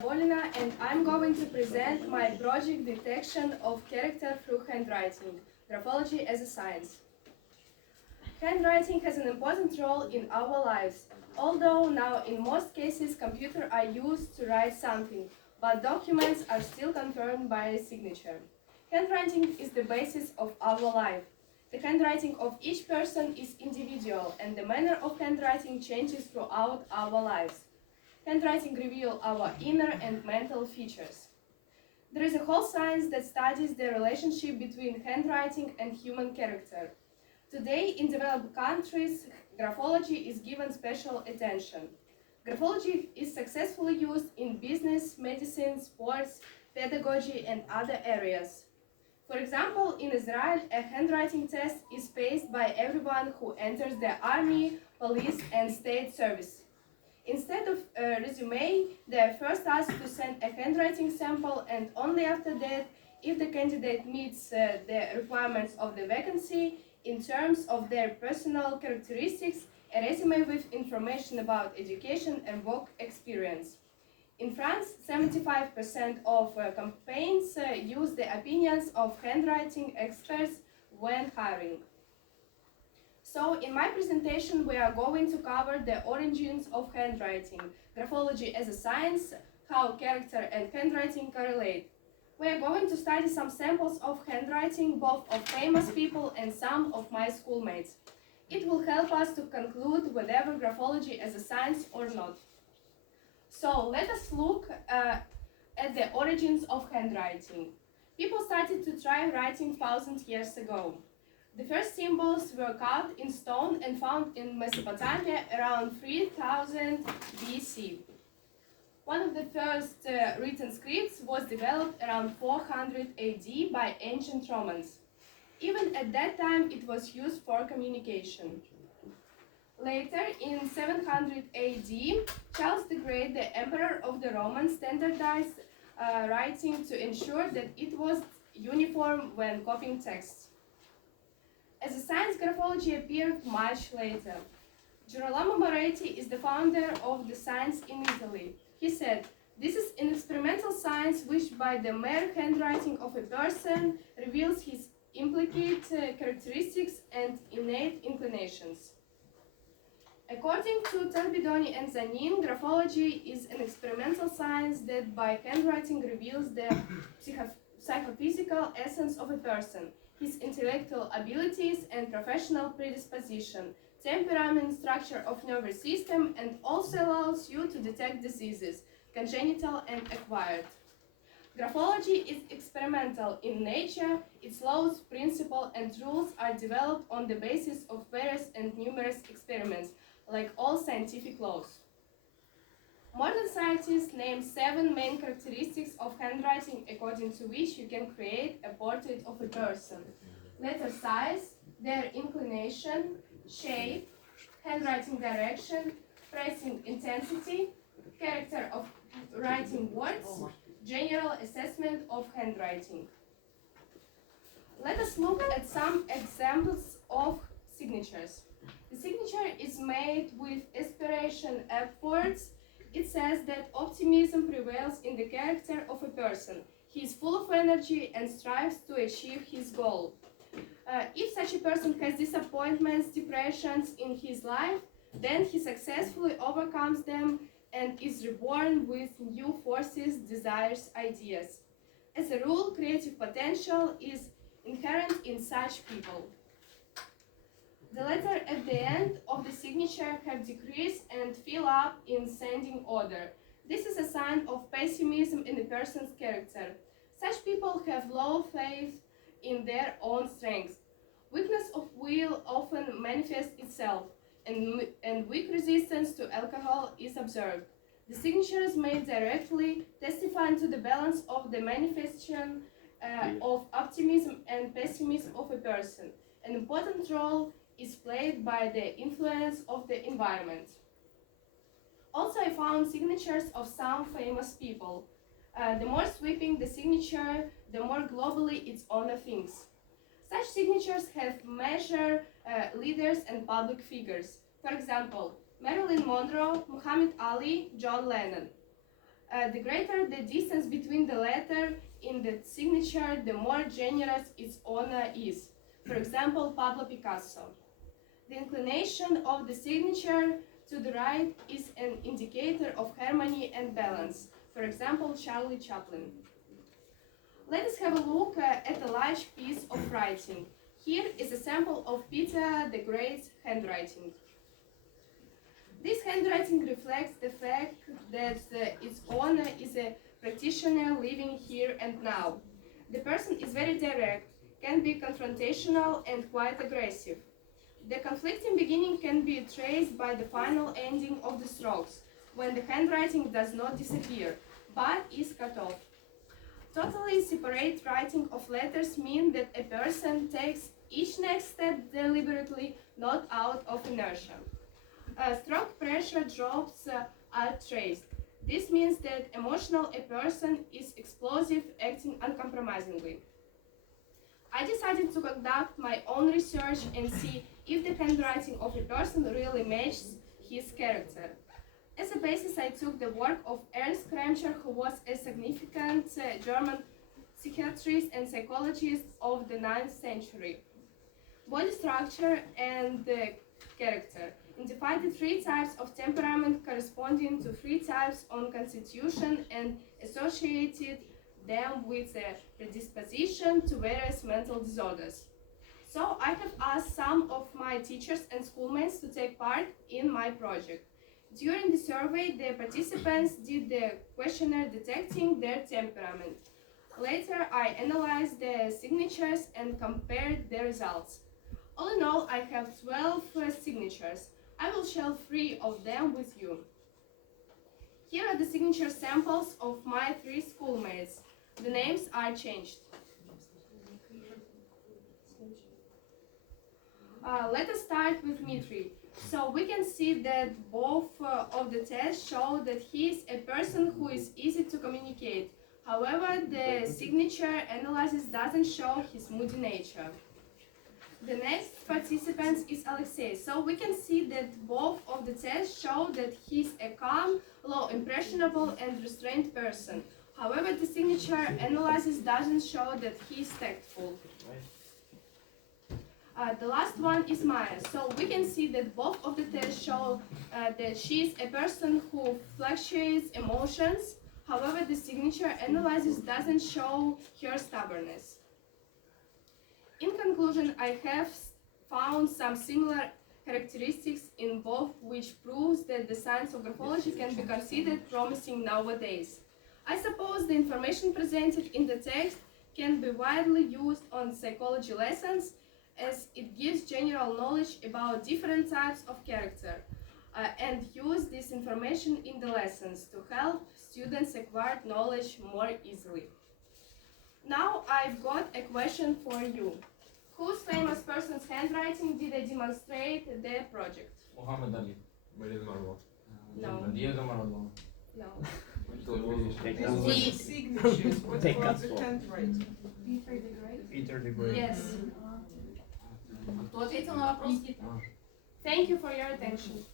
Volina, and I'm going to present my project Detection of Character through Handwriting, Graphology as a Science. Handwriting has an important role in our lives, although now in most cases computers are used to write something, but documents are still confirmed by a signature. Handwriting is the basis of our life. The handwriting of each person is individual, and the manner of handwriting changes throughout our lives. Handwriting reveals our inner and mental features. There is a whole science that studies the relationship between handwriting and human character. Today, in developed countries, graphology is given special attention. Graphology is successfully used in business, medicine, sports, pedagogy, and other areas. For example, in Israel, a handwriting test is passed by everyone who enters the army, police, and state service. Instead of a resume, they are first asked to send a handwriting sample, and only after that, if the candidate meets the requirements of the vacancy in terms of their personal characteristics, a resume with information about education and work experience. In France, 75% of campaigns use the opinions of handwriting experts when hiring. So, in my presentation, we are going to cover the origins of handwriting, graphology as a science, how character and handwriting correlate. We are going to study some samples of handwriting, both of famous people and some of my schoolmates. It will help us to conclude whether graphology as a science or not. So, let us look at the origins of handwriting. People started to try writing 1,000 years ago. The first symbols were carved in stone and found in Mesopotamia around 3000 BC. One of the first written scripts was developed around 400 AD by ancient Romans. Even at that time, it was used for communication. Later, in 700 AD, Charles the Great, the emperor of the Romans, standardized writing to ensure that it was uniform when copying texts. As a science, graphology appeared much later. Girolamo Moretti is the founder of the science in Italy. He said, "This is an experimental science which by the mere handwriting of a person reveals his implicit characteristics and innate inclinations." According to Torbidoni and Zanin, graphology is an experimental science that by handwriting reveals the psychophysical essence of a person, his intellectual abilities and professional predisposition, temperament, structure of nervous system, and also allows you to detect diseases, congenital and acquired. Graphology is experimental in nature. Its laws, principles, and rules are developed on the basis of various and numerous experiments, like all scientific laws. Modern scientists name 7 main characteristics of handwriting according to which you can create a portrait of a person. Letter size, their inclination, shape, handwriting direction, pressing intensity, character of writing words, general assessment of handwriting. Let us look at some examples of signatures. The signature is made with aspiration upwards. It says that optimism prevails in the character of a person. He is full of energy and strives to achieve his goal. If such a person has disappointments, depressions in his life, then he successfully overcomes them and is reborn with new forces, desires, ideas. As a rule, creative potential is inherent in such people. The letter at the end of the signature have decreased and fill up in ascending order. This is a sign of pessimism in the person's character. Such people have low faith in their own strength. Weakness of will often manifests itself, and weak resistance to alcohol is observed. The signature is made directly, testifying to the balance of the manifestation of optimism and pessimism of a person. An important role is played by the influence of the environment. Also, I found signatures of some famous people. The more sweeping the signature, the more globally its owner thinks. Such signatures have measured leaders and public figures. For example, Marilyn Monroe, Muhammad Ali, John Lennon. The greater the distance between the letter in the signature, the more generous its owner is. For example, Pablo Picasso. The inclination of the signature to the right is an indicator of harmony and balance. For example, Charlie Chaplin. Let us have a look at a large piece of writing. Here is a sample of Peter the Great's handwriting. This handwriting reflects the fact that its owner is a practitioner living here and now. The person is very direct, can be confrontational and quite aggressive. The conflicting beginning can be traced by the final ending of the strokes, when the handwriting does not disappear, but is cut off. Totally separate writing of letters mean that a person takes each next step deliberately, not out of inertia. Stroke pressure drops are traced. This means that emotional a person is explosive, acting uncompromisingly. I decided to conduct my own research and see if the handwriting of a person really matches his character. As a basis, I took the work of Ernst Kremcher, who was a significant German psychiatrist and psychologist of the 9th century. Body structure and character. Identified the 3 types of temperament corresponding to 3 types on constitution and associated them with a predisposition to various mental disorders. So I have asked some of my teachers and schoolmates to take part in my project. During the survey, the participants did the questionnaire detecting their temperament. Later, I analyzed the signatures and compared the results. All in all, I have 12 signatures. I will share 3 of them with you. Here are the signature samples of my 3 schoolmates. The names are changed. Let us start with Dmitry. So we can see that both of the tests show that he is a person who is easy to communicate. However, the signature analysis doesn't show his moody nature. The next participant is Alexei. So we can see that both of the tests show that he's a calm, low, impressionable, and restrained person. However, the signature analysis doesn't show that he's tactful. The last one is Maya. So we can see that both of the tests show that she's a person who fluctuates emotions. However, the signature analysis doesn't show her stubbornness. In conclusion, I have found some similar characteristics in both, which proves that the science of graphology can be considered promising nowadays. I suppose the information presented in the text can be widely used on psychology lessons, as it gives general knowledge about different types of character, and use this information in the lessons to help students acquire knowledge more easily. Now I've got a question for you. Whose famous person's handwriting did I demonstrate their project? Muhammad Ali. Marilyn Monroe. No. Diego Maradona. No. The signatures, what about the handwriting? Peter the Great. Yes. Кто ответил на вопрос? Thank you for your attention.